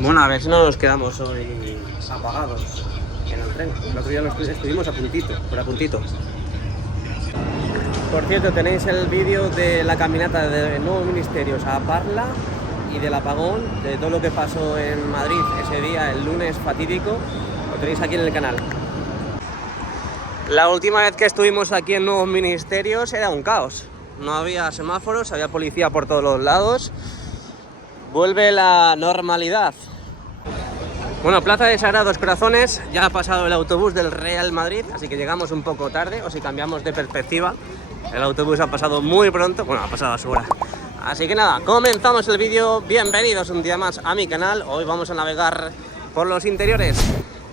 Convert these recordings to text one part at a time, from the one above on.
Bueno, a ver si no nos quedamos hoy apagados en el tren. El otro día estuvimos a puntito, a puntito. Por cierto, tenéis el vídeo de la caminata de Nuevos Ministerios a Parla y del apagón, de todo lo que pasó en Madrid ese día, el lunes fatídico. Lo tenéis aquí en el canal. La última vez que estuvimos aquí en Nuevos Ministerios era un caos. No había semáforos, había policía por todos los lados. Vuelve la normalidad. Bueno, Plaza de Sagrados Corazones, ya ha pasado el autobús del Real Madrid, así que llegamos un poco tarde, o si cambiamos de perspectiva, el autobús ha pasado muy pronto, bueno, ha pasado a su hora. Así que nada, comenzamos el vídeo. Bienvenidos un día más a mi canal. Hoy vamos a navegar por los interiores,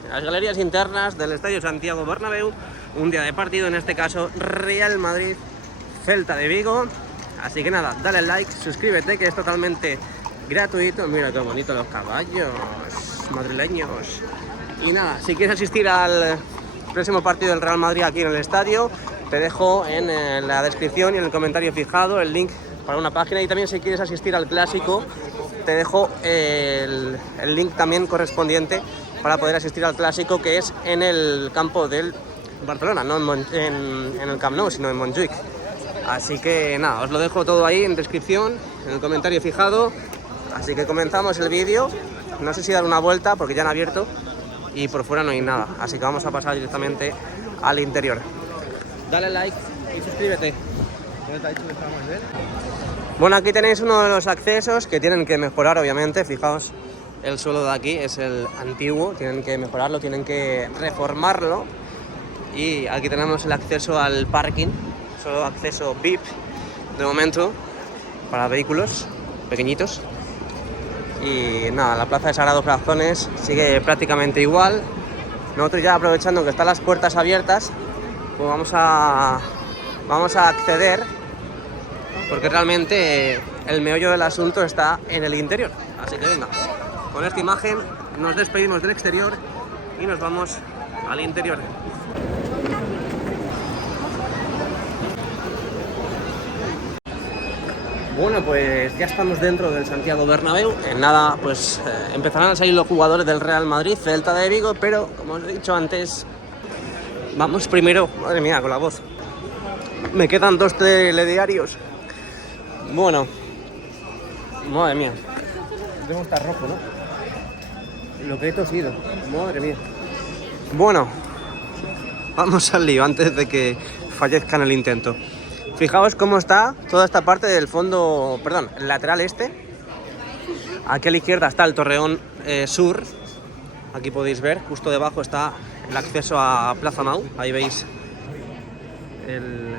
las galerías internas del Estadio Santiago Bernabéu. Un día de partido, en este caso Real Madrid, Celta de Vigo. Así que nada, dale like, suscríbete, que es totalmente gratuito. Mira qué bonitos los caballos madrileños. Y nada, si quieres asistir al próximo partido del Real Madrid aquí en el estadio, te dejo en la descripción y en el comentario fijado el link para una página. Y también si quieres asistir al clásico, te dejo el link también correspondiente para poder asistir al clásico, que es en el campo del Barcelona, no en el Camp Nou, sino en Montjuic. Así que nada, os lo dejo todo ahí en descripción, en el comentario fijado. Así que comenzamos el vídeo. No sé si dar una vuelta porque ya han abierto y por fuera no hay nada. Así que vamos a pasar directamente al interior. Dale like y suscríbete. Bueno, aquí tenéis uno de los accesos que tienen que mejorar, obviamente. Fijaos, el suelo de aquí es el antiguo, tienen que mejorarlo, tienen que reformarlo. Y aquí tenemos el acceso al parking, solo acceso VIP de momento para vehículos pequeñitos. Y nada, la Plaza de Sagrados Corazones sigue prácticamente igual. Nosotros ya, aprovechando que están las puertas abiertas, pues vamos a acceder, porque realmente el meollo del asunto está en el interior. Así que venga, con esta imagen nos despedimos del exterior y nos vamos al interior. Bueno, pues ya estamos dentro del Santiago Bernabéu. En nada, pues empezarán a salir los jugadores del Real Madrid, Celta de Vigo, pero como os he dicho antes, vamos primero. Madre mía, con la voz. Me quedan 2 telediarios. Bueno, madre mía. Debo estar rojo, ¿no? Lo que he tosido, madre mía. Bueno, vamos al lío antes de que fallezca en el intento. Fijaos cómo está toda esta parte del fondo, perdón, el lateral este. Aquí a la izquierda está el Torreón Sur. Aquí podéis ver, justo debajo está el acceso a Plaza Mau. Ahí veis el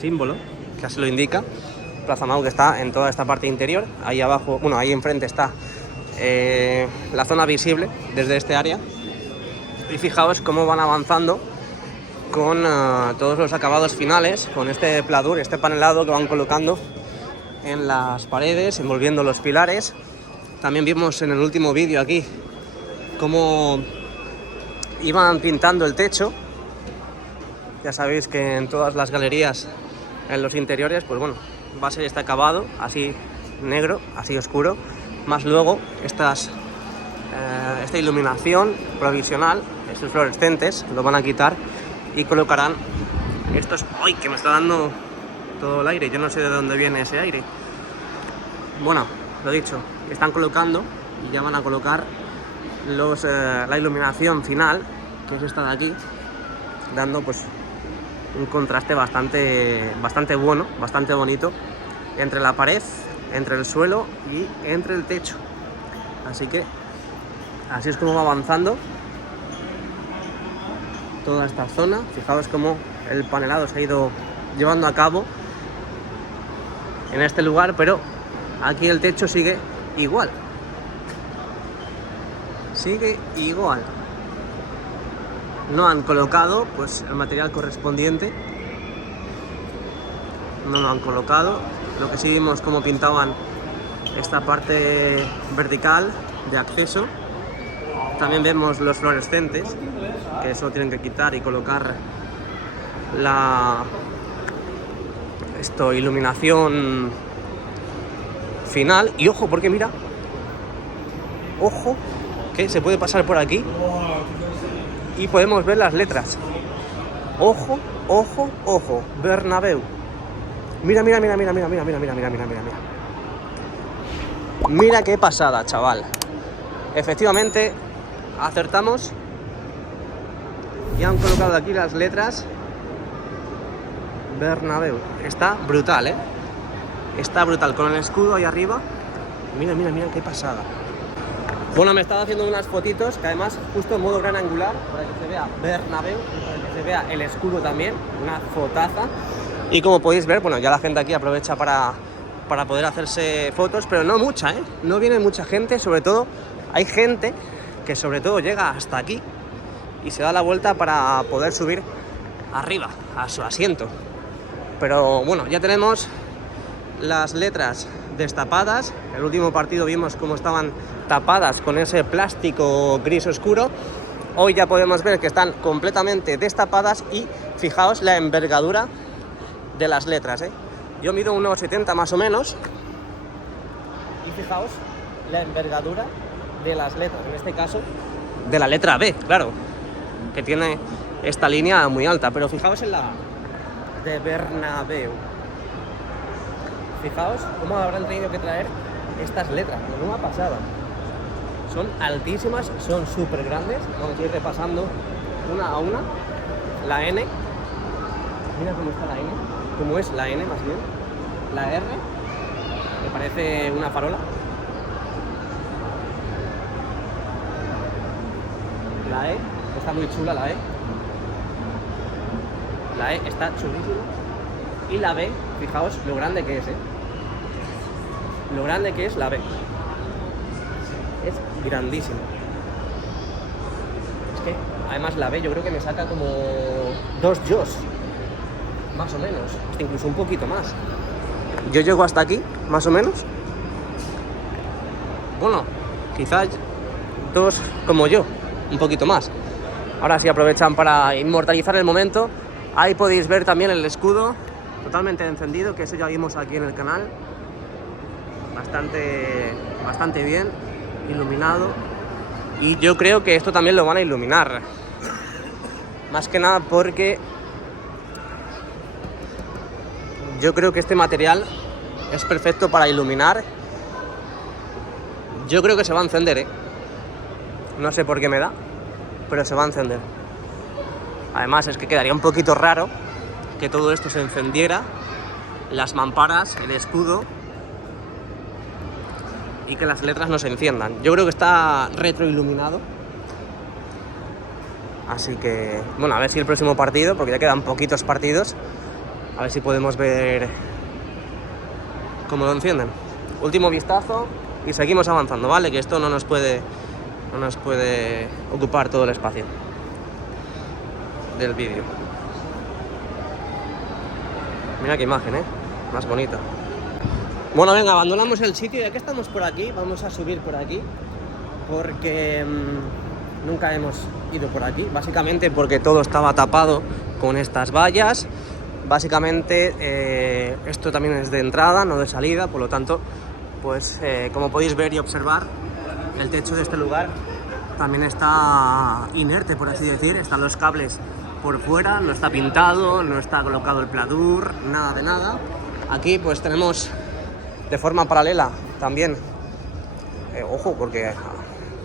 símbolo que así lo indica. Plaza Mau, que está en toda esta parte interior. Ahí abajo, bueno, ahí enfrente está la zona visible desde este área. Y fijaos cómo van avanzando con todos los acabados finales, con este pladur, este panelado que van colocando en las paredes, envolviendo los pilares. También vimos en el último vídeo aquí cómo iban pintando el techo. Ya sabéis que en todas las galerías, en los interiores, pues bueno, va a ser este acabado, así negro, así oscuro, más luego esta iluminación provisional, estos fluorescentes, lo van a quitar y colocarán estos... ¡Ay, que me está dando todo el aire! Yo no sé de dónde viene ese aire. Bueno, lo dicho, están colocando y ya van a colocar la iluminación final, que es esta de aquí, dando pues un contraste bastante bueno, bastante bonito entre la pared, entre el suelo y entre el techo. Así que así es como va avanzando toda esta zona. Fijaos cómo el panelado se ha ido llevando a cabo en este lugar, pero aquí el techo sigue igual. Sigue igual. No han colocado pues el material correspondiente. No lo han colocado. Lo que sí vimos cómo pintaban esta parte vertical de acceso. También vemos los fluorescentes, que eso tienen que quitar y colocar iluminación final. Y ojo, porque mira, Ojo, que se puede pasar por aquí y podemos ver las letras. Ojo, ojo, ojo, Bernabéu. Mira, mira, mira, mira, mira, mira, mira, mira, mira, mira, mira, mira. Mira qué pasada, chaval. Efectivamente, acertamos. Y han colocado aquí las letras Bernabéu. Está brutal, ¿eh? Está brutal, con el escudo ahí arriba. Mira, mira, mira, qué pasada. Bueno, me estaba haciendo unas fotitos, que además justo en modo gran angular, para que se vea Bernabéu, para que se vea el escudo también, una fotaza. Y como podéis ver, bueno, ya la gente aquí aprovecha para poder hacerse fotos, pero no mucha, ¿eh? No viene mucha gente, sobre todo hay gente que sobre todo llega hasta aquí y se da la vuelta para poder subir arriba, a su asiento. Pero bueno, ya tenemos las letras destapadas. El último partido vimos cómo estaban tapadas con ese plástico gris oscuro. Hoy ya podemos ver que están completamente destapadas y fijaos la envergadura de las letras, ¿eh? Yo mido 1,70 más o menos y fijaos la envergadura de las letras, en este caso de la letra B, claro, que tiene esta línea muy alta, pero fijaos en la de Bernabéu. Fijaos cómo habrán tenido que traer estas letras, no ha pasado. Son altísimas, son súper grandes. Vamos a ir repasando una a una. La N, mira cómo está la N, cómo es la N más bien. La R, que parece una farola. La E, está muy chula la E. La E está chulísima. Y la B, fijaos lo grande que es, ¿eh? Lo grande que es la B. Es grandísimo. Es que, además la B yo creo que me saca como 2 yos. Más o menos. Hasta incluso un poquito más. Yo llego hasta aquí, más o menos. Bueno, quizás 2 como yo. Un poquito más. Ahora sí aprovechan para inmortalizar el momento. Ahí podéis ver también el escudo totalmente encendido, que eso ya vimos aquí en el canal. Bastante bien iluminado. Y yo creo que esto también lo van a iluminar. Más que nada porque yo creo que este material es perfecto para iluminar. Yo creo que se va a encender, ¿eh? No sé por qué me da, pero se va a encender. Además es que quedaría un poquito raro que todo esto se encendiera, las mamparas, el escudo, y que las letras no se enciendan. Yo creo que está retroiluminado. Así que, bueno, a ver si el próximo partido, porque ya quedan poquitos partidos, a ver si podemos ver cómo lo encienden. Último vistazo y seguimos avanzando, ¿vale? Que esto no nos puede ocupar todo el espacio del vídeo. Mira qué imagen, más bonita. Bueno, venga, abandonamos el sitio. Ya que estamos por aquí, vamos a subir por aquí, porque nunca hemos ido por aquí, básicamente porque todo estaba tapado con estas vallas. Básicamente esto también es de entrada, no de salida, por lo tanto, pues como podéis ver y observar, el techo de este lugar también está inerte, por así decir. Están los cables por fuera, no está pintado, no está colocado el pladur, nada de nada. Aquí pues tenemos de forma paralela también, ojo, porque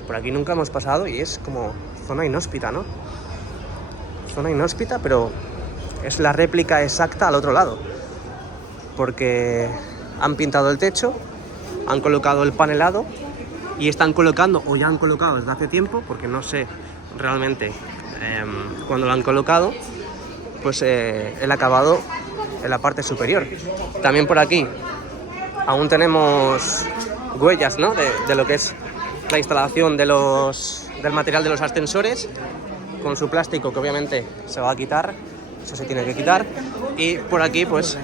por aquí nunca hemos pasado y es como zona inhóspita, ¿no? Zona inhóspita, pero es la réplica exacta al otro lado, porque han pintado el techo, han colocado el panelado y están colocando, o ya han colocado desde hace tiempo, porque no sé realmente cuándo lo han colocado, pues el acabado en la parte superior. También por aquí aún tenemos huellas, ¿no? de lo que es la instalación del material de los ascensores, con su plástico, que obviamente se va a quitar, eso se tiene que quitar. Y por aquí, pues,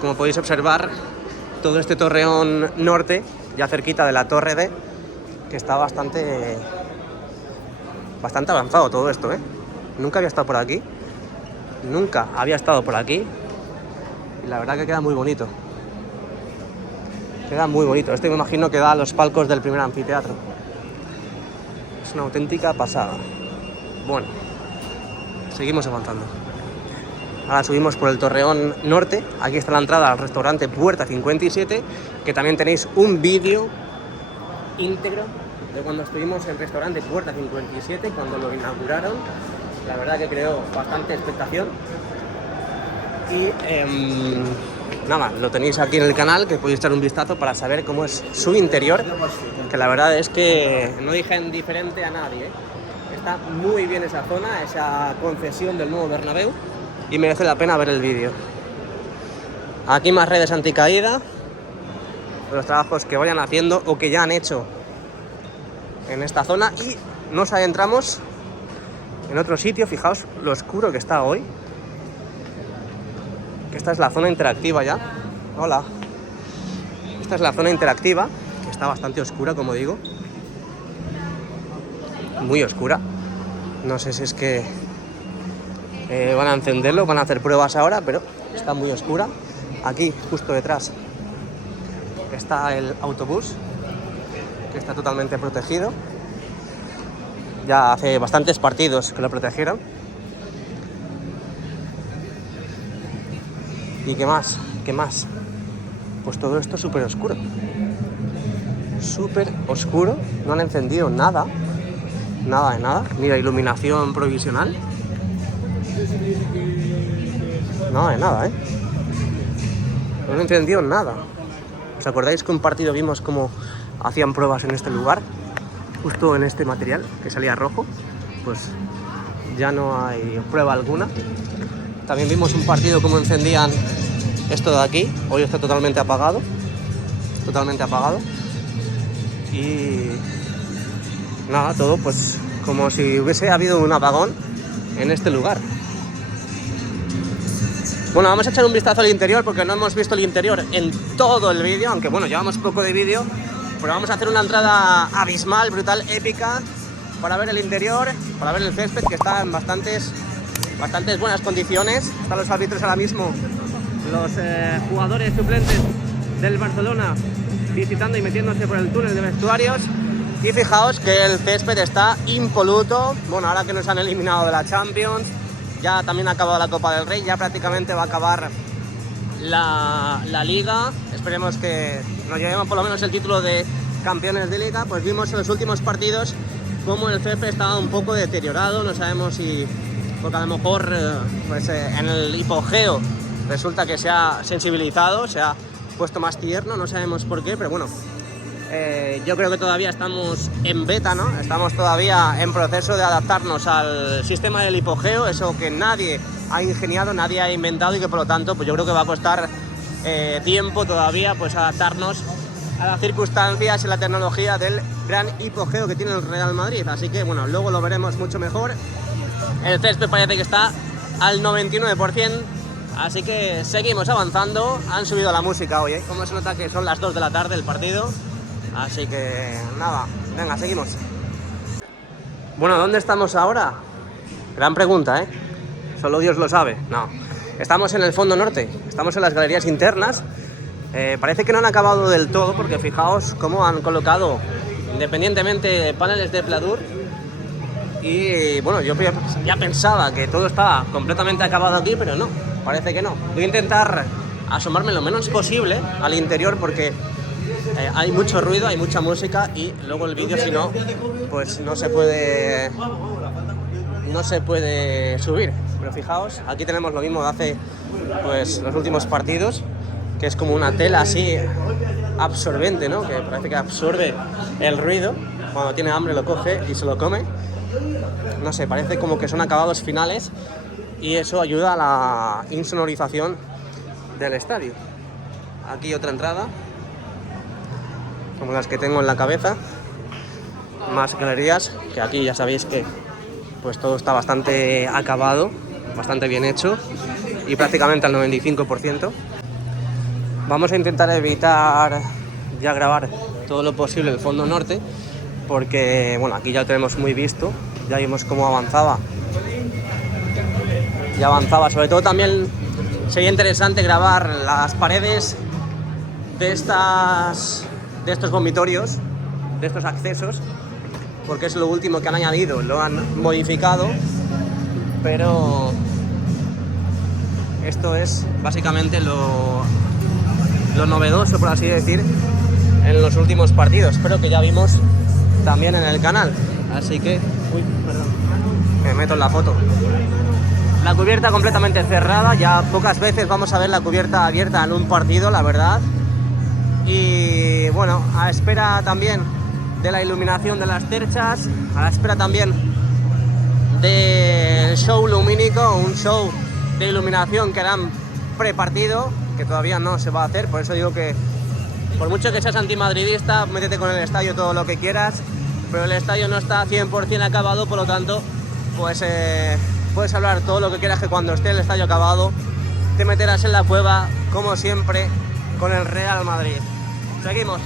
como podéis observar, todo este torreón norte, ya cerquita de la torre D, que está bastante avanzado todo esto, ¿eh? Nunca había estado por aquí, y la verdad que queda muy bonito. Queda muy bonito. Este me imagino que da a los palcos del primer anfiteatro. Es una auténtica pasada. Bueno, seguimos avanzando. Ahora subimos por el Torreón Norte. Aquí está la entrada al restaurante Puerta 57, que también tenéis un vídeo íntegro de cuando estuvimos en el restaurante Puerta 57, cuando lo inauguraron. La verdad que creó bastante expectación. Y nada, lo tenéis aquí en el canal, que podéis echar un vistazo para saber cómo es su interior, que la verdad es que no deja indiferente a nadie, ¿eh? Está muy bien esa zona, esa concesión del nuevo Bernabéu, y merece la pena ver el vídeo. Aquí más redes anticaída, los trabajos que vayan haciendo o que ya han hecho en esta zona, y nos adentramos en otro sitio. Fijaos lo oscuro que está hoy, que esta es la zona interactiva ya. Hola. Esta es la zona interactiva, que está bastante oscura, como digo. Muy oscura. No sé si es que van a encenderlo, van a hacer pruebas ahora, pero está muy oscura. Aquí, justo detrás, está el autobús, que está totalmente protegido. Ya hace bastantes partidos que lo protegieron. ¿Y qué más? ¿Qué más? Pues todo esto es súper oscuro. Súper oscuro. No han encendido nada. Nada de nada. Mira, iluminación provisional. Nada de nada, ¿eh? No han encendido nada. ¿Os acordáis que un partido vimos cómo hacían pruebas en este lugar? Justo en este material que salía rojo. Pues ya no hay prueba alguna. También vimos un partido cómo encendían esto de aquí. Hoy está totalmente apagado. Totalmente apagado. Y nada, todo pues como si hubiese habido un apagón en este lugar. Bueno, vamos a echar un vistazo al interior, porque no hemos visto el interior en todo el vídeo, aunque bueno, llevamos poco de vídeo, pero vamos a hacer una entrada abismal, brutal, épica, para ver el interior, para ver el césped, que está en bastantes buenas condiciones. Están los árbitros ahora mismo, los jugadores suplentes del Barcelona, visitando y metiéndose por el túnel de vestuarios. Y fijaos que el césped está impoluto. Bueno, ahora que nos han eliminado de la Champions, ya también ha acabado la Copa del Rey, ya prácticamente va a acabar la Liga. Esperemos que nos llevemos por lo menos el título de campeones de Liga. Pues vimos en los últimos partidos cómo el césped estaba un poco deteriorado. No sabemos si, porque a lo mejor en el hipogeo resulta que se ha sensibilizado, se ha puesto más tierno, no sabemos por qué, pero bueno. Yo creo que todavía estamos en beta, ¿no? Estamos todavía en proceso de adaptarnos al sistema del hipogeo, eso que nadie ha ingeniado, nadie ha inventado, y que por lo tanto pues yo creo que va a costar tiempo todavía pues adaptarnos a las circunstancias y la tecnología del gran hipogeo que tiene el Real Madrid. Así que bueno, luego lo veremos mucho mejor. El césped parece que está al 99%, así que seguimos avanzando. Han subido la música hoy, ¿eh? Como se nota que son las 2 de la tarde el partido. Así que nada, venga, seguimos. Bueno, ¿dónde estamos ahora? Gran pregunta, ¿eh? Solo Dios lo sabe. No, estamos en el fondo norte, estamos en las galerías internas. Parece que no han acabado del todo, porque fijaos cómo han colocado independientemente paneles de pladur. Y bueno, yo ya pensaba que todo estaba completamente acabado aquí, pero no, parece que no. Voy a intentar asomarme lo menos posible al interior, porque hay mucho ruido, hay mucha música, y luego el vídeo, si no, pues no se puede subir. Pero fijaos, aquí tenemos lo mismo de hace pues los últimos partidos, que es como una tela así absorbente, ¿no? Que parece que absorbe el ruido. Cuando tiene hambre lo coge y se lo come. No sé, parece como que son acabados finales, y eso ayuda a la insonorización del estadio. Aquí otra entrada, como las que tengo en la cabeza. Más galerías, que aquí ya sabéis que pues todo está bastante acabado, bastante bien hecho, y prácticamente al 95%. Vamos a intentar evitar ya grabar todo lo posible el fondo norte, porque bueno, aquí ya lo tenemos muy visto, ya vimos cómo avanzaba. Sobre todo también sería interesante grabar las paredes de estos vomitorios, de estos accesos, porque es lo último que han añadido, lo han modificado, pero esto es básicamente lo novedoso, por así decir, en los últimos partidos, pero que ya vimos también en el canal. Así que, uy, perdón, me meto en la foto. La cubierta completamente cerrada, ya pocas veces vamos a ver la cubierta abierta en un partido, la verdad. Y bueno, a espera también de la iluminación de las terchas, a la espera también del show lumínico, un show de iluminación que harán prepartido, que todavía no se va a hacer. Por eso digo que por mucho que seas antimadridista, métete con el estadio todo lo que quieras, pero el estadio no está 100% acabado, por lo tanto, pues puedes hablar todo lo que quieras, que cuando esté el estadio acabado te meterás en la cueva, como siempre, con el Real Madrid. Seguimos.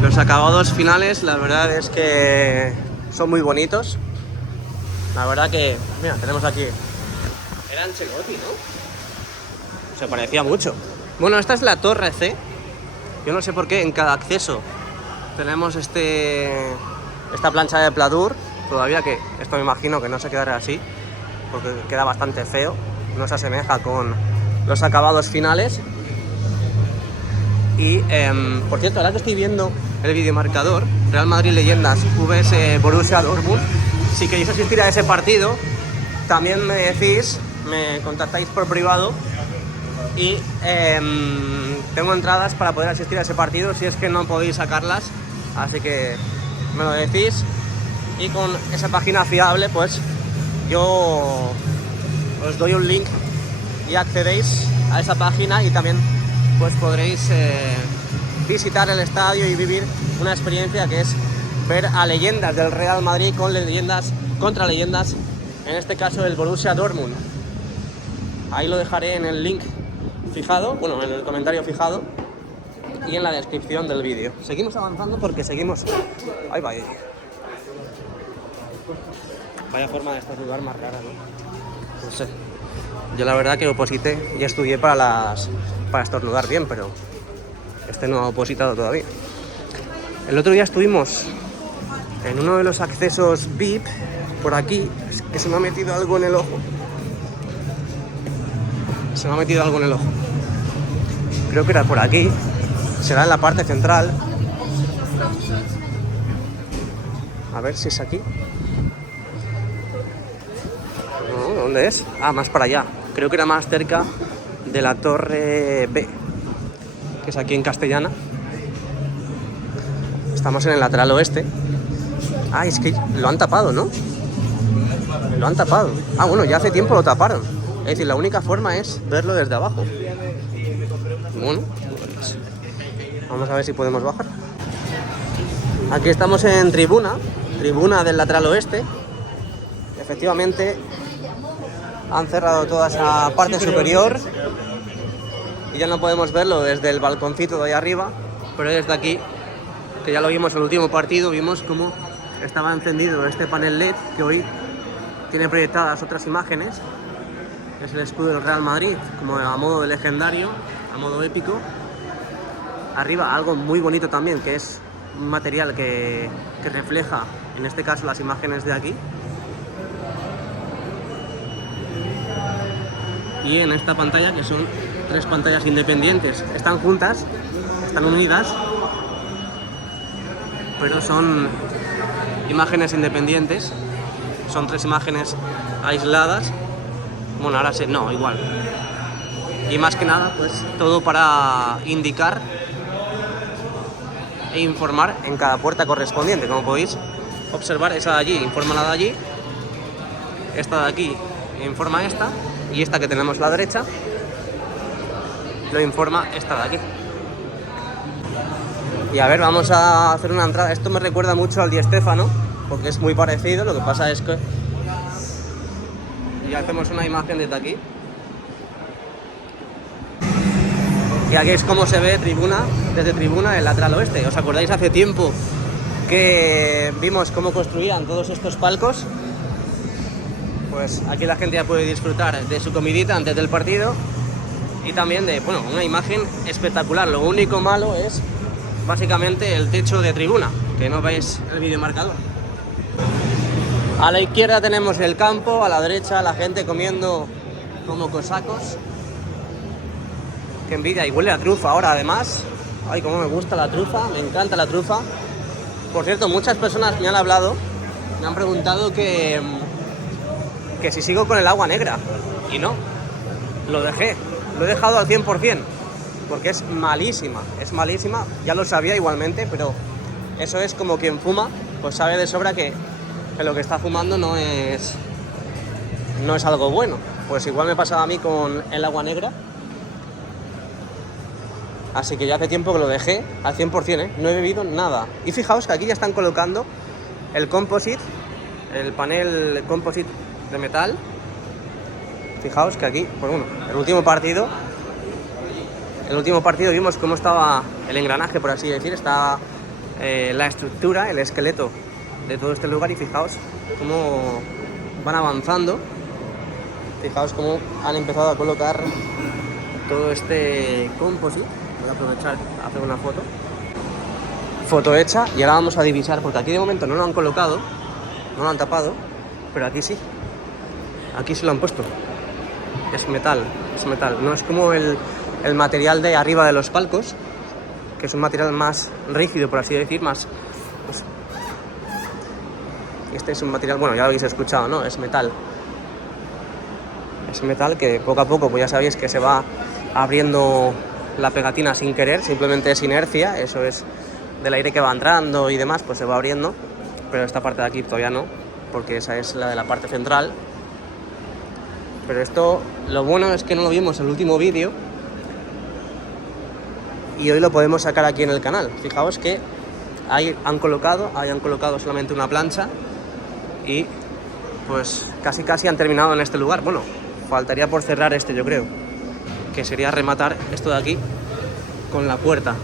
Los acabados finales, la verdad es que son muy bonitos. La verdad que, mira, tenemos aquí, era Ancelotti, ¿no? Se parecía mucho. Bueno, esta es la Torre C. Yo no sé por qué en cada acceso tenemos esta plancha de pladur. Todavía, que esto me imagino que no se quedará así, porque queda bastante feo, no se asemeja con los acabados finales. Y por cierto, ahora que estoy viendo el videomarcador, Real Madrid Leyendas vs Borussia Dortmund, si queréis asistir a ese partido, también me decís, me contactáis por privado y tengo entradas para poder asistir a ese partido si es que no podéis sacarlas, así que me lo decís. Y con esa página fiable, pues yo os doy un link y accedéis a esa página, y también pues podréis visitar el estadio y vivir una experiencia que es ver a leyendas del Real Madrid con leyendas contra leyendas, en este caso el Borussia Dortmund. Ahí lo dejaré en el link fijado, bueno, en el comentario fijado y en la descripción del vídeo. Seguimos avanzando porque seguimos... Ahí va. Vaya forma de estornudar más rara, ¿no? No sé. Yo la verdad que oposité y estudié para estornudar bien, pero este no ha opositado todavía. El otro día estuvimos en uno de los accesos VIP, por aquí, es que se me ha metido algo en el ojo. Se me ha metido algo en el ojo. Creo que era por aquí, será en la parte central. A ver si es aquí. No, ¿dónde es? Ah, más para allá. Creo que era más cerca de la Torre B, que es aquí en Castellana. Estamos en el lateral oeste. Ah, es que lo han tapado, ¿no? Lo han tapado. Ah, bueno, ya hace tiempo lo taparon. Es decir, la única forma es verlo desde abajo. Bueno, pues vamos a ver si podemos bajar. Aquí estamos en tribuna del lateral oeste. Efectivamente, han cerrado toda esa parte superior y ya no podemos verlo desde el balconcito de ahí arriba, pero desde aquí, que ya lo vimos en el último partido, vimos cómo estaba encendido este panel LED, que hoy tiene proyectadas otras imágenes. Es el escudo del Real Madrid, como a modo de legendario, a modo épico. Arriba algo muy bonito también, que es un material que refleja, en este caso, las imágenes de aquí. Y en esta pantalla, que son 3 pantallas independientes, están juntas, están unidas, pero son imágenes independientes, son 3 imágenes aisladas. Bueno, ahora sí, no, igual. Y más que nada, pues todo para indicar e informar en cada puerta correspondiente. Como podéis observar, esa de allí informa la de allí, esta de aquí informa esta, y esta que tenemos a la derecha lo informa esta de aquí. Y a ver, vamos a hacer una entrada. Esto me recuerda mucho al Di Stéfano, porque es muy parecido. Lo que pasa es que y hacemos una imagen desde aquí. Y aquí es como se ve desde tribuna el lateral oeste. ¿Os acordáis hace tiempo que vimos cómo construían todos estos palcos? Pues aquí la gente ya puede disfrutar de su comidita antes del partido y también de, bueno, una imagen espectacular. Lo único malo es básicamente el techo de tribuna, que no veis el videomarcador. A la izquierda tenemos el campo, a la derecha la gente comiendo como cosacos. Qué envidia, y huele a trufa ahora además. Ay, cómo me gusta la trufa, me encanta la trufa. Por cierto, muchas personas me han hablado, me han preguntado que si sigo con el agua negra. Y no, lo dejé, lo he dejado al 100%, porque es malísima, ya lo sabía igualmente, pero eso es como quien fuma, pues sabe de sobra que lo que está fumando no es algo bueno. Pues igual me pasaba a mí con el agua negra. Así que ya hace tiempo que lo dejé al 100%, no he bebido nada. Y fijaos que aquí ya están colocando el composite, el panel composite de metal. Fijaos que aquí, pues bueno, el último partido vimos cómo estaba el engranaje, por así decir, estaba la estructura, el esqueleto de todo este lugar, y fijaos cómo van avanzando. Fijaos cómo han empezado a colocar todo este composite. Voy a aprovechar a hacer una foto hecha, y ahora vamos a divisar, porque aquí de momento no lo han colocado, no lo han tapado, pero aquí sí, aquí se lo han puesto. Es metal, no es como el material de arriba de los palcos, que es un material más rígido, por así decir, más, pues, este es un material, bueno, ya lo habéis escuchado, ¿no? Es metal que poco a poco, pues ya sabéis que se va abriendo la pegatina sin querer, simplemente es inercia, eso es del aire que va entrando y demás, pues se va abriendo, pero esta parte de aquí todavía no, porque esa es la de la parte central. Pero esto, lo bueno es que no lo vimos en el último vídeo y hoy lo podemos sacar aquí en el canal. Fijaos que ahí han colocado solamente una plancha y pues casi han terminado en este lugar. Bueno, faltaría por cerrar este, yo creo, que sería rematar esto de aquí con la puerta,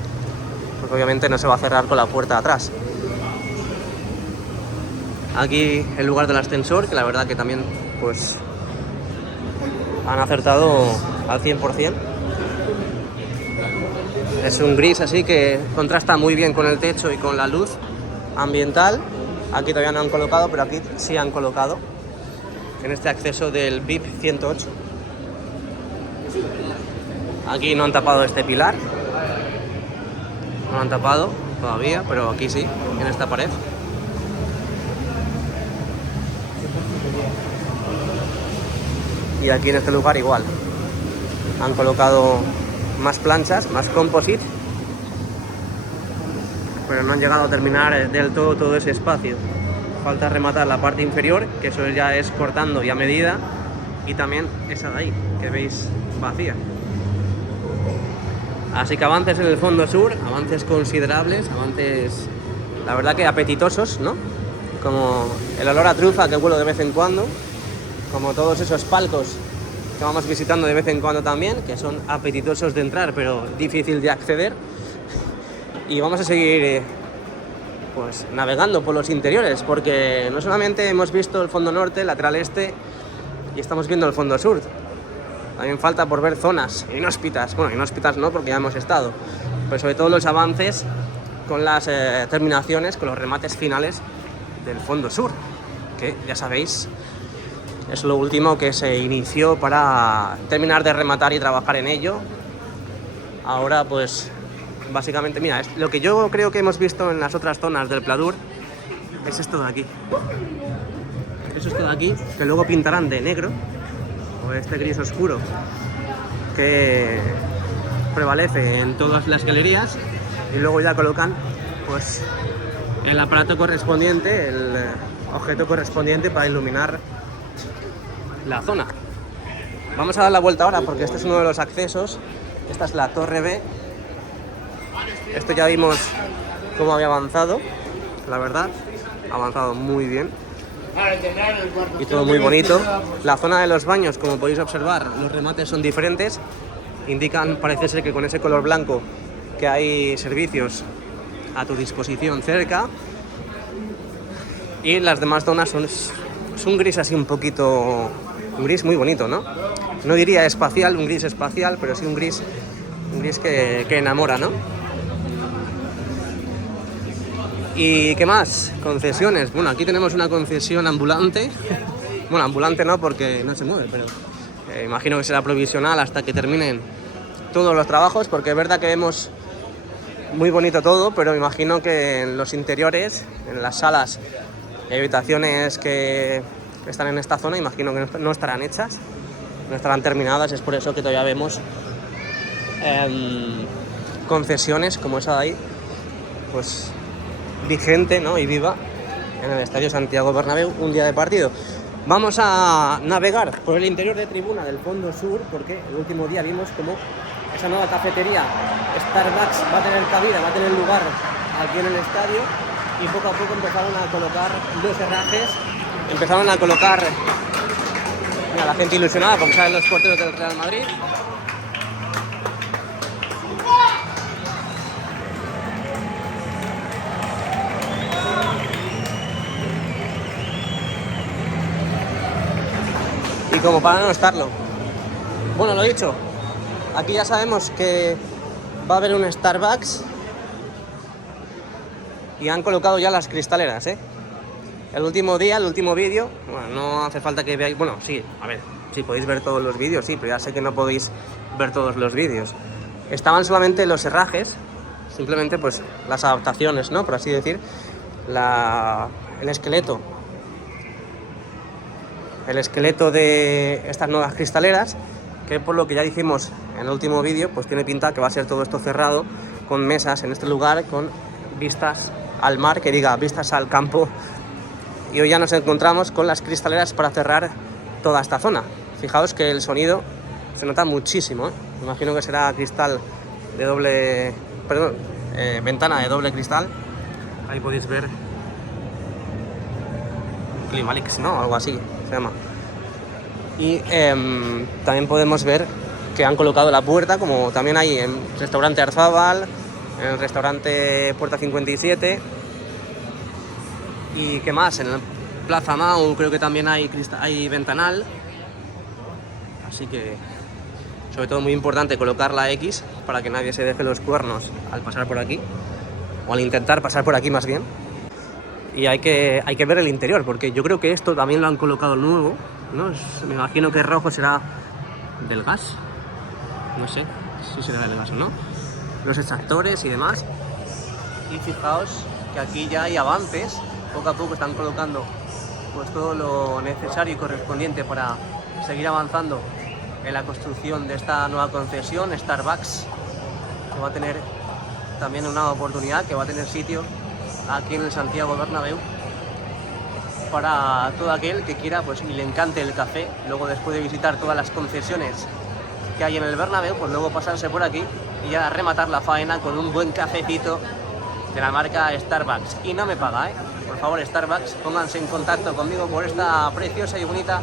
porque obviamente no se va a cerrar con la puerta de atrás. Aquí el lugar del ascensor, que la verdad que también pues han acertado al 100%. Es un gris así que contrasta muy bien con el techo y con la luz ambiental. Aquí todavía no han colocado, pero aquí sí han colocado en este acceso del VIP 108. Aquí no han tapado este pilar, no lo han tapado todavía, pero aquí sí, en esta pared. Y aquí en este lugar igual, han colocado más planchas, más composite, pero no han llegado a terminar del todo ese espacio. Falta rematar la parte inferior, que eso ya es cortando y a medida, y también esa de ahí, que veis vacía. Así que avances en el fondo sur, avances considerables, avances, la verdad que apetitosos, ¿no? Como el olor a trufa que huelo de vez en cuando, como todos esos palcos que vamos visitando de vez en cuando también, que son apetitosos de entrar, pero difícil de acceder. Y vamos a seguir pues navegando por los interiores, porque no solamente hemos visto el fondo norte, el lateral este, y estamos viendo el fondo sur. También falta por ver zonas inhóspitas. Bueno, inhóspitas no, porque ya hemos estado, pero sobre todo los avances con las terminaciones, con los remates finales del fondo sur, que ya sabéis, es lo último que se inició para terminar de rematar y trabajar en ello. Ahora pues básicamente, mira, es lo que yo creo que hemos visto en las otras zonas del Pladur, es esto de aquí. Es esto de aquí, que luego pintarán de negro, o este gris oscuro que prevalece en todas las galerías, y luego ya colocan pues el aparato correspondiente, el objeto correspondiente para iluminar la zona. Vamos a dar la vuelta ahora porque este es uno de los accesos. Esta es la Torre B. Esto ya vimos cómo había avanzado, la verdad, ha avanzado muy bien y todo muy bonito. La zona de los baños, como podéis observar, los remates son diferentes, indican, parece ser que con ese color blanco, que hay servicios a tu disposición cerca, y las demás zonas son un gris así un poquito, un gris muy bonito, ¿no? no diría espacial, un gris espacial, pero sí un gris que enamora, ¿no? ¿Y qué más? Concesiones. Bueno, aquí tenemos una concesión ambulante. Bueno, ambulante no, porque no se mueve, pero imagino que será provisional hasta que terminen todos los trabajos, porque es verdad que vemos muy bonito todo, pero me imagino que en los interiores, en las salas y habitaciones que están en esta zona, imagino que no estarán hechas, no estarán terminadas. Es por eso que todavía vemos concesiones como esa de ahí, pues vigente, ¿no? Y viva en el Estadio Santiago Bernabéu un día de partido. Vamos a navegar por el interior de tribuna del fondo sur, porque el último día vimos como esa nueva cafetería Starbucks va a tener cabida, va a tener lugar aquí en el estadio, y poco a poco empezaron a colocar los herrajes, empezaron a colocar, mira, la gente ilusionada porque salen los porteros del Real Madrid. Y como para no estarlo. Bueno, lo dicho, aquí ya sabemos que va a haber un Starbucks y han colocado ya las cristaleras, ¿eh? El último día, el último vídeo, bueno, no hace falta que veáis, bueno, sí, a ver, sí podéis ver todos los vídeos, sí, pero ya sé que no podéis ver todos los vídeos. Estaban solamente los herrajes, simplemente pues las adaptaciones, ¿no? Por así decir, el esqueleto de estas nuevas cristaleras, que por lo que ya dijimos en el último vídeo, pues tiene pinta que va a ser todo esto cerrado, con mesas en este lugar, con vistas al mar, que diga vistas al campo. Y hoy ya nos encontramos con las cristaleras para cerrar toda esta zona. Fijaos que el sonido se nota muchísimo, ¿eh? Me imagino que será cristal de doble, perdón, ventana de doble cristal. Ahí podéis ver Climalix, ¿no? Algo así se llama. Y también podemos ver que han colocado la puerta, como también hay en el restaurante Arzábal, en el restaurante Puerta 57. ¿Y qué más? En el Plaza Mau creo que también hay ventanal. Así que, sobre todo, muy importante colocar la X para que nadie se deje los cuernos al pasar por aquí, o al intentar pasar por aquí más bien. Y hay que ver el interior, porque yo creo que esto también lo han colocado nuevo, ¿no? Me imagino que rojo será del gas, no sé si será del gas o no, los extractores y demás. Y fijaos que aquí ya hay avances, poco a poco están colocando pues todo lo necesario y correspondiente para seguir avanzando en la construcción de esta nueva concesión Starbucks, que va a tener también una oportunidad, que va a tener sitio aquí en el Santiago Bernabéu para todo aquel que quiera, pues, y le encante el café. Luego, después de visitar todas las concesiones que hay en el Bernabéu, pues luego pasarse por aquí y ya rematar la faena con un buen cafecito de la marca Starbucks. Y no me paga, ¿eh? Por favor, Starbucks, pónganse en contacto conmigo por esta preciosa y bonita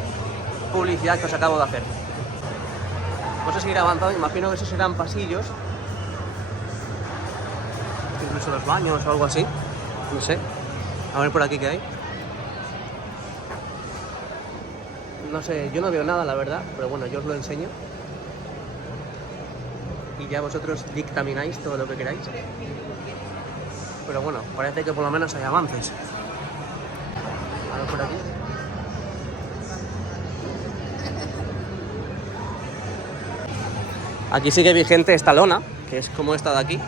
publicidad que os acabo de hacer. Vamos a seguir avanzando, imagino que esos serán pasillos, incluso los baños o algo así, no sé. A ver por aquí qué hay. No sé, yo no veo nada, la verdad, pero bueno, yo os lo enseño y ya vosotros dictamináis todo lo que queráis. Pero bueno, parece que por lo menos hay avances. A ver por aquí. Aquí sigue vigente esta lona, que es como esta de aquí,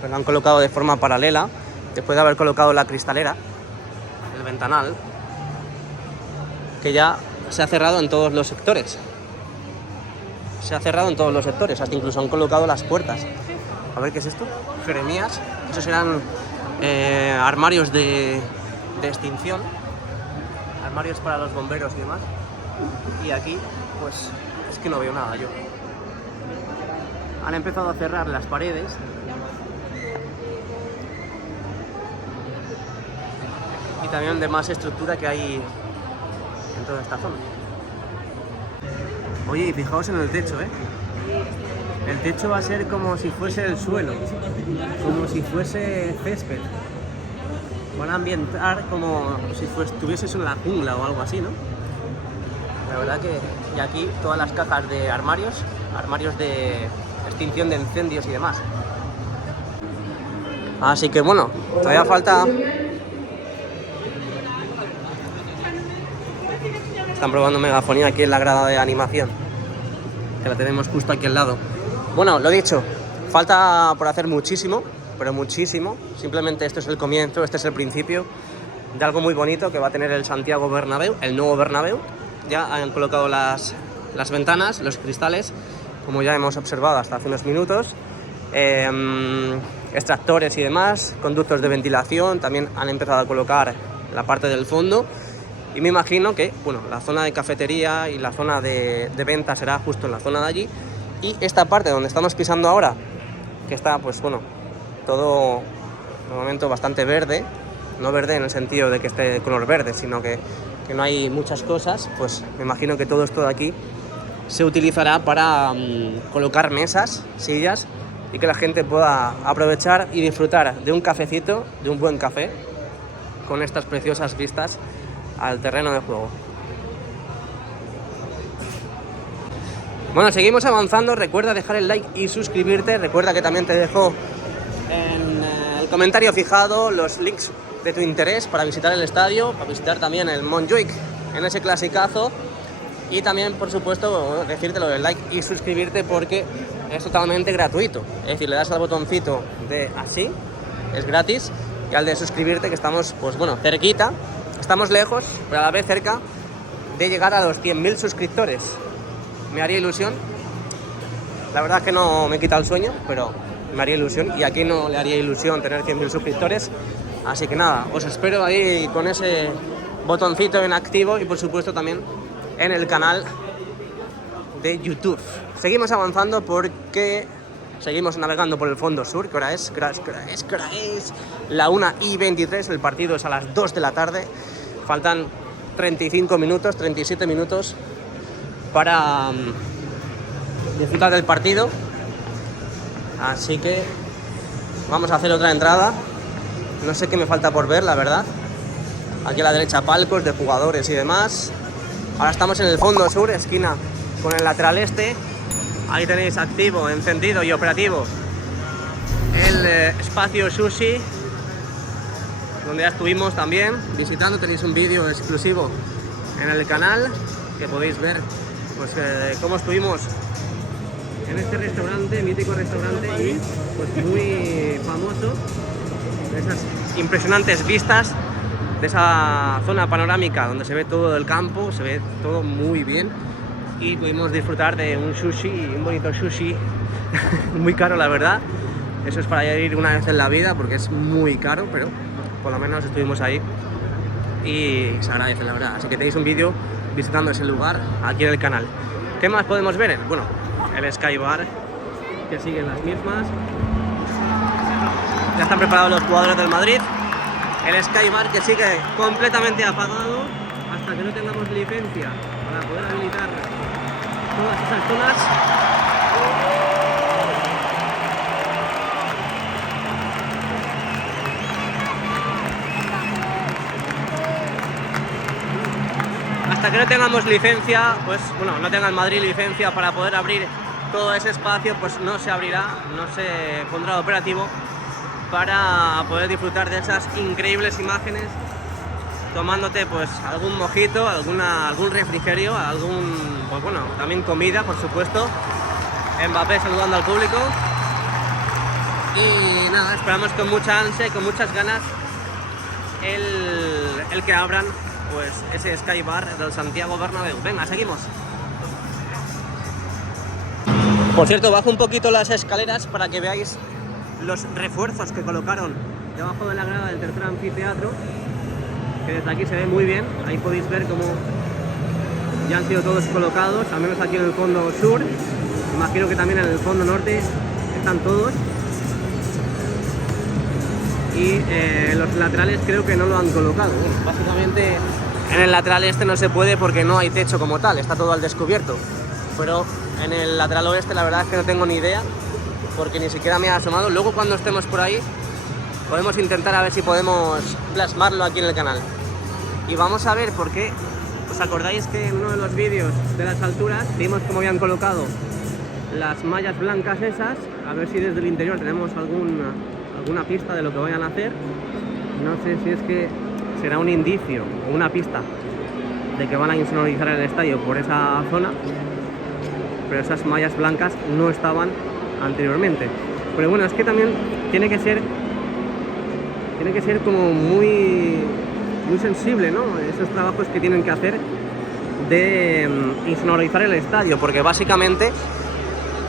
pero la han colocado de forma paralela, después de haber colocado la cristalera, el ventanal, que ya se ha cerrado en todos los sectores. Se ha cerrado en todos los sectores, hasta incluso han colocado las puertas. A ver, ¿qué es esto? Jeremías. Esos serán armarios de extinción, armarios para los bomberos y demás. Y aquí, pues, es que no veo nada yo. Han empezado a cerrar las paredes. Y también de más estructura que hay en toda esta zona. Oye, y fijaos en el techo, ¿eh? El techo va a ser como si fuese el suelo, como si fuese césped. Van a ambientar como si estuvieses en la jungla o algo así, ¿no? La verdad que... Y aquí todas las cajas de armarios de extinción de incendios y demás. Así que bueno, todavía falta... Están probando megafonía aquí en la grada de animación, que la tenemos justo aquí al lado. Bueno, lo dicho, falta por hacer muchísimo, pero muchísimo. Simplemente esto es el comienzo, este es el principio de algo muy bonito que va a tener el Santiago Bernabéu, el nuevo Bernabéu. Ya han colocado las ventanas, los cristales, como ya hemos observado hasta hace unos minutos. Extractores y demás, conductos de ventilación, también han empezado a colocar la parte del fondo. Y me imagino que, bueno, la zona de cafetería y la zona de venta será justo en la zona de allí. Y esta parte donde estamos pisando ahora, que está, pues bueno, todo de momento bastante verde. No verde en el sentido de que esté de color verde, sino que no hay muchas cosas. Pues me imagino que todo esto de aquí se utilizará para colocar mesas, sillas, y que la gente pueda aprovechar y disfrutar de un cafecito, de un buen café, con estas preciosas vistas al terreno de juego. Bueno, seguimos avanzando. Recuerda dejar el like y suscribirte. Recuerda que también te dejo en el comentario fijado los links de tu interés para visitar el estadio, para visitar también el Montjuic en ese clasicazo. Y también, por supuesto, decirte lo del like y suscribirte, porque es totalmente gratuito. Es decir, le das al botoncito de así, es gratis, y al de suscribirte, que estamos, pues bueno, cerquita. Estamos lejos, pero a la vez cerca de llegar a los 100.000 suscriptores. Me haría ilusión. La verdad es que no me quita el sueño, pero me haría ilusión. Y aquí no le haría ilusión tener 100.000 suscriptores. Así que nada, os espero ahí con ese botoncito en activo y por supuesto también en el canal de YouTube. Seguimos avanzando porque seguimos navegando por el fondo sur, que ahora es la 1:23, el partido es a las 2 de la tarde. Faltan 35 minutos, 37 minutos para disfrutar del partido. Así que vamos a hacer otra entrada. No sé qué me falta por ver, la verdad. Aquí a la derecha palcos de jugadores y demás. Ahora estamos en el fondo sur, esquina con el lateral este. Ahí tenéis activo, encendido y operativo el espacio sushi, donde ya estuvimos también visitando. Tenéis un vídeo exclusivo en el canal que podéis ver, pues cómo estuvimos en este restaurante, mítico restaurante y pues muy famoso. Esas impresionantes vistas de esa zona panorámica donde se ve todo el campo, se ve todo muy bien. Y pudimos disfrutar de un sushi, un bonito sushi, muy caro la verdad. Eso es para ir una vez en la vida porque es muy caro, pero por lo menos estuvimos ahí y se agradece la verdad. Así que tenéis un vídeo visitando ese lugar aquí en el canal. ¿Qué más podemos ver? Bueno, el Sky Bar, que siguen las mismas. Ya están preparados los jugadores del Madrid. El Sky Bar, que sigue completamente apagado hasta que no tengamos licencia para poder habilitar todas esas zonas. Hasta que no tengamos licencia, pues bueno, no tenga el Madrid licencia para poder abrir todo ese espacio, pues no se abrirá, no se pondrá operativo para poder disfrutar de esas increíbles imágenes, tomándote pues algún mojito, algún refrigerio, pues bueno, también comida, por supuesto. Mbappé saludando al público. Y nada, esperamos con mucha ansia y con muchas ganas el que abran pues ese Sky Bar del Santiago Bernabéu. Venga, seguimos. Por cierto, bajo un poquito las escaleras para que veáis los refuerzos que colocaron debajo de la grada del tercer anfiteatro, que desde aquí se ve muy bien. Ahí podéis ver cómo ya han sido todos colocados, al menos aquí en el fondo sur. Imagino que también en el fondo norte están todos. Y los laterales creo que no lo han colocado. Básicamente en el lateral este no se puede porque no hay techo como tal, está todo al descubierto. Pero en el lateral oeste la verdad es que no tengo ni idea, porque ni siquiera me ha asomado. Luego cuando estemos por ahí podemos intentar a ver si podemos plasmarlo aquí en el canal. Y vamos a ver por qué ¿Os acordáis que en uno de los vídeos de las alturas vimos cómo habían colocado las mallas blancas esas? A ver si desde el interior tenemos alguna pista de lo que vayan a hacer. No sé si es que será un indicio o una pista de que van a insonorizar el estadio por esa zona, pero esas mallas blancas no estaban anteriormente. Pero bueno, es que también tiene que ser como muy sensible, ¿no? Esos trabajos que tienen que hacer de insonorizar el estadio, porque básicamente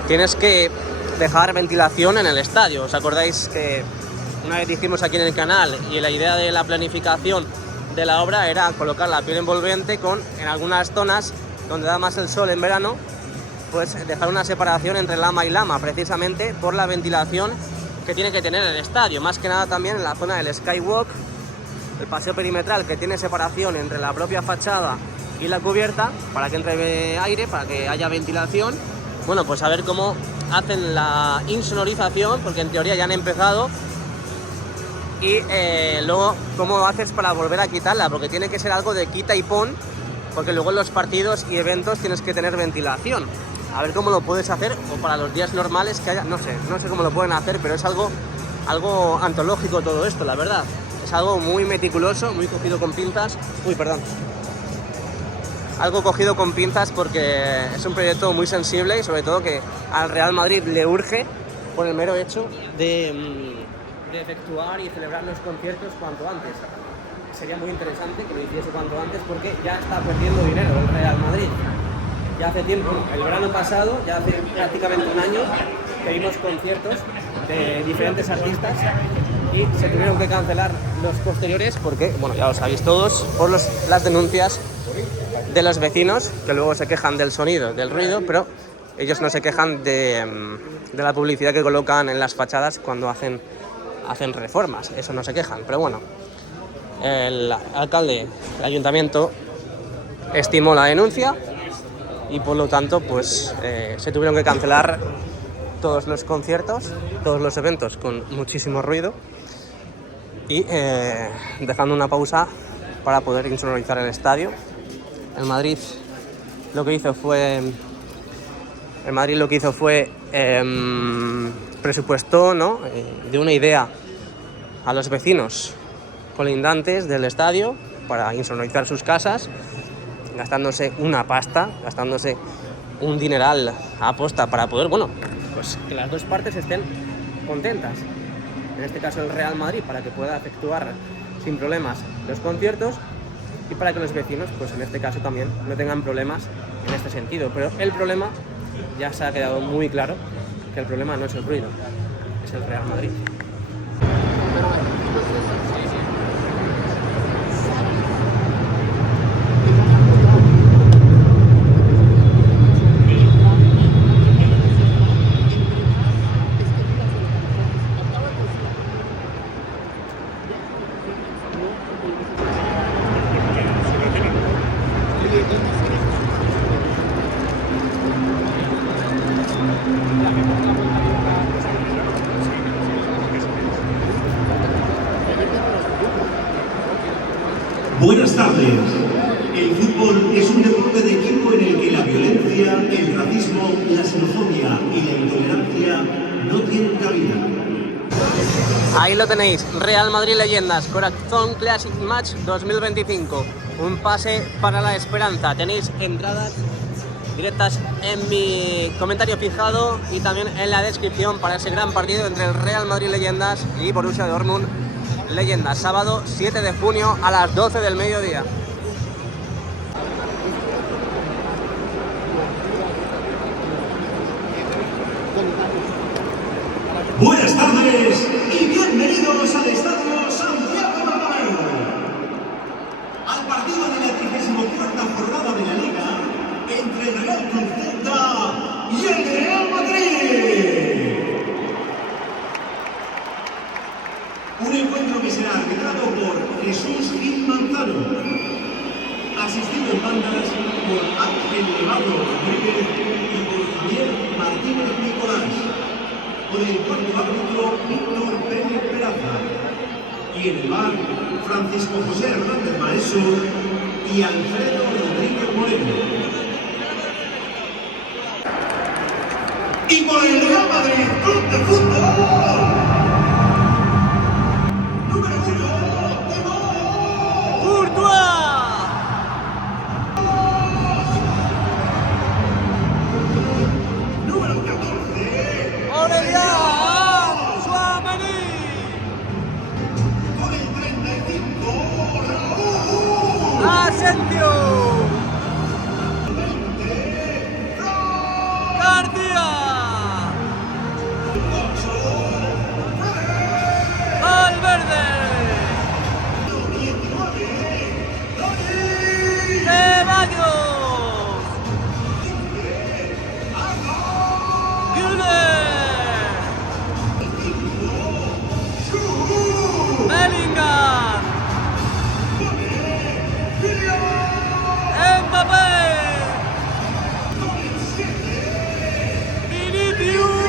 tienes que dejar ventilación en el estadio. ¿Os acordáis que una vez dijimos aquí en el canal, y la idea de la planificación de la obra era colocar la piel envolvente en algunas zonas donde da más el sol en verano, pues dejar una separación entre lama y lama, precisamente por la ventilación que tiene que tener el estadio, más que nada también en la zona del skywalk, el paseo perimetral, que tiene separación entre la propia fachada y la cubierta para que entre aire, para que haya ventilación. Bueno, pues a ver cómo hacen la insonorización, porque en teoría ya han empezado, y luego cómo haces para volver a quitarla, porque tiene que ser algo de quita y pon, porque luego en los partidos y eventos tienes que tener ventilación. A ver cómo lo puedes hacer, o para los días normales que haya, no sé cómo lo pueden hacer, pero es algo antológico todo esto, la verdad. Es algo muy meticuloso, muy cogido con pinzas. Algo cogido con pinzas, porque es un proyecto muy sensible y sobre todo que al Real Madrid le urge por el mero hecho de efectuar y celebrar los conciertos cuanto antes. Sería muy interesante que lo hiciese cuanto antes, porque ya está perdiendo dinero el Real Madrid. Ya hace tiempo, el verano pasado, ya hace prácticamente un año, que vimos conciertos de diferentes artistas y se tuvieron que cancelar los posteriores porque, bueno, ya lo sabéis todos, por las denuncias de los vecinos, que luego se quejan del sonido, del ruido, pero ellos no se quejan de la publicidad que colocan en las fachadas cuando hacen reformas. Eso no se quejan, pero bueno, el alcalde, el ayuntamiento estimó la denuncia y por lo tanto pues se tuvieron que cancelar todos los conciertos, todos los eventos con muchísimo ruido, y dejando una pausa para poder insonorizar el estadio. El Madrid lo que hizo fue presupuestó, ¿no?, de una idea a los vecinos colindantes del estadio para insonorizar sus casas, gastándose una pasta, gastándose un dineral a posta para poder, bueno, pues que las dos partes estén contentas. En este caso el Real Madrid, para que pueda efectuar sin problemas los conciertos, y para que los vecinos, pues en este caso también, no tengan problemas en este sentido. Pero el problema, ya se ha quedado muy claro, que el problema no es el ruido, es el Real Madrid. Buenas tardes. El fútbol es un deporte de equipo en el que la violencia, el racismo, la xenofobia y la intolerancia no tienen cabida. Ahí lo tenéis, Real Madrid Leyendas, Corazón Classic Match 2025. Un pase para la esperanza. Tenéis entradas directas en mi comentario fijado y también en la descripción para ese gran partido entre el Real Madrid Leyendas y Borussia Dortmund Leyendas, sábado 7 de junio a las 12 del mediodía. Buenas tardes y bienvenidos al Estadio Santiago Bernabéu. Al partido de la 34ª jornada de la Liga entre el Real Club Celta y el Real Madrid. Un encuentro que será arbitrado por Jesús Gil Manzano, asistido en bandas por Ángel Levado Rodríguez y por Javier Martínez Nicolás, con el cuarto árbitro Víctor Pérez Peraza, y en el bar Francisco José Hernández Maeso y Alfredo Rodríguez. Moreno. Y por el Real Madrid Club de Fútbol, número 1, Thibaut Courtois. Número 14, Aurelian Tchouameni. con el 35, Raúl Asensio. García. Valverde. Ceballos. Güler. Bellingham. Mbappé. Vinicius.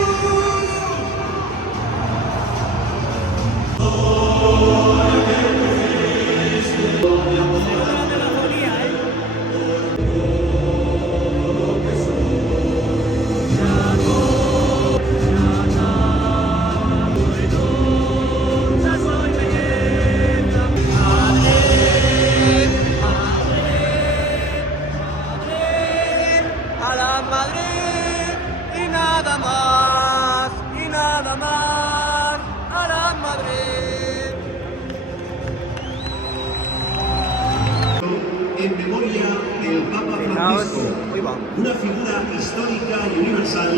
A la Madrid y nada más, a la Madrid. en memoria del Papa Francisco, una figura histórica y universal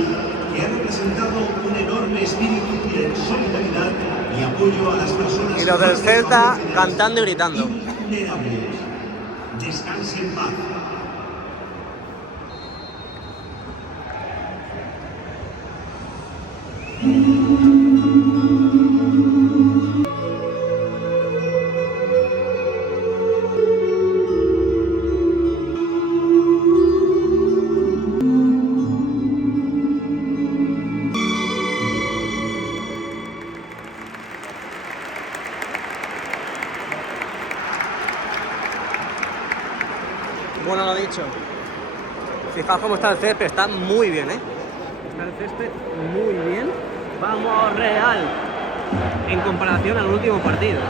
que ha representado un enorme espíritu de solidaridad y apoyo a las personas Y los del más Celta desfavorecidas cantando y gritando. vulnerables. Descanse en paz. Bueno, lo dicho. Fijaos cómo está el césped, está muy bien, ¿eh? Está el césped muy bien. Vamos, Real. En comparación al último partido.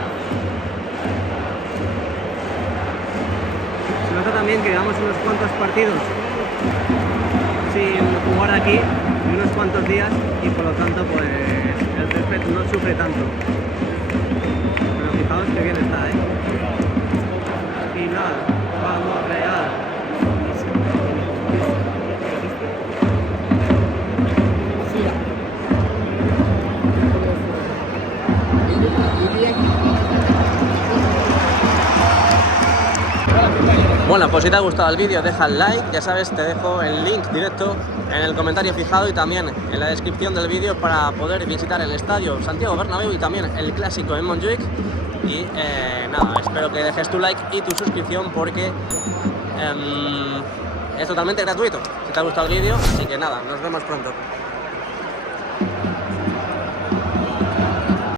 Se nota también que llevamos unos cuantos partidos sin jugar aquí, y unos cuantos días, y por lo tanto, pues el césped no sufre tanto. Pero fijaos que bien está, ¿eh? Final. Vamos, Real. Bueno, pues si te ha gustado el vídeo deja el like, ya sabes, te dejo el link directo en el comentario fijado y también en la descripción del vídeo para poder visitar el estadio Santiago Bernabéu y también el clásico en Montjuic. Y nada, espero que dejes tu like y tu suscripción porque es totalmente gratuito si te ha gustado el vídeo, así que nada, nos vemos pronto.